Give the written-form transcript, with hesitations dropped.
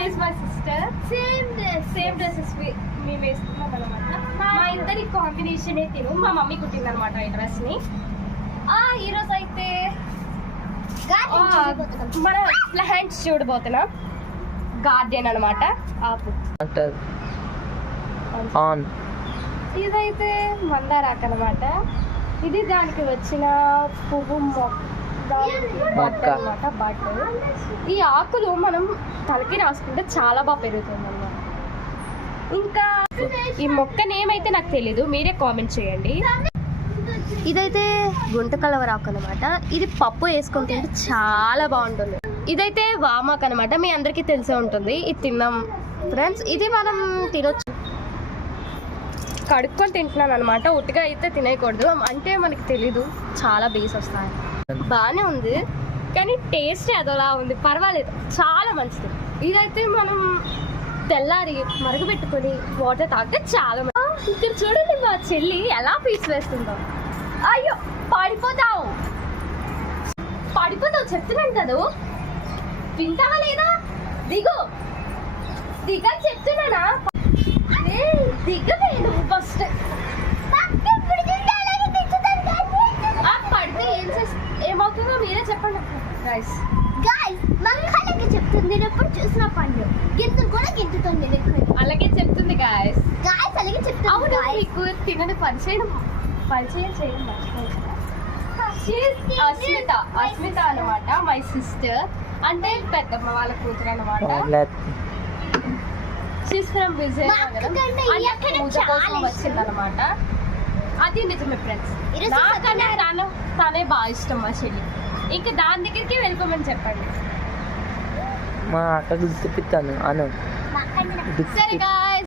She is my sister. Same dresses మేము వేసుకున్నాం అనమాట. మా ఇద్దరి కాంబినేషన్ తిను. మా మమ్మీ కుట్టింది అనమాట ఈ డ్రెస్ ని. ఈరోజు అయితే మన ప్లాంట్స్ చూడబోతున్నాం. గార్డెన్ అనమాట. ఇదైతే మందారాకు అనమాట. ఇది దానికి వచ్చిన పువ్వు మొక్క అనమాట. బట్ ఈ ఆకులు మనం తలకి రాసుకుంటే చాలా బాగా పెరుగుతుంది అన్నమాట. ఇంకా ఈ మొక్క నేమ్ అయితే నాకు తెలీదు, మీరే కామెంట్ చేయండి. ఇదైతే గుంట కలవరాకు అనమాట. ఇది పప్పు వేసుకొని తింటే చాలా బాగుంటుంది. ఇదైతే వామాకు అనమాట. మీ అందరికీ తెలిసే ఉంటుంది. ఇది తిన్నాం ఫ్రెండ్స్. ఇది మనం తినొచ్చు. కడుక్కొని తింటున్నాను అనమాట. ఉట్టిగా అయితే తినేయకూడదు, అంటే మనకి తెలీదు, చాలా బేస్ వస్తాయి. బాగానే ఉంది కానీ టేస్ట్ అదోలా ఉంది. పర్వాలేదు, చాలా మంచిది. ఇదైతే మనం తెల్లారి మరుగుపెట్టుకొని వాటర్ తాగితే చాలా మంచిది. ఇక్కడ చూడండి మా చెల్లి ఎలా పీస్ వేస్తుందో. అయ్యో పడిపోతావు చెప్తున్నాను కదా, వింటావా లేదా? దిగు దిగని చెప్తున్నానా? దిగవే నువ్వు ఫస్ట్. పడితే ఏమవుతుందో మీరే చెప్పండి గైస్. చెప్తుంది ఎప్పుడు చూసిన పండు గింతులు కూడా గింతుతుంది. అలాగే చెప్తుంది గైస్. అలాగే చెప్తుంది. మీకు తినని పరిచయం చేయడం మర్చిపోయింది. అస్మిత అనమాట, మై సిస్టర్, అంటే పెద్దమ్మ వాళ్ళ కూతురు అనమాట. వచ్చిందనమాట. అది నిజమే ఫ్రెండ్స్. నాకన్నా తనే బాగా ఇష్టం మా చెల్లి. ఇంకా దాని దగ్గరికి వెళ్ళిపోమని చెప్పండి. మా అక్క గుర్తుపిస్తాను అను. సరే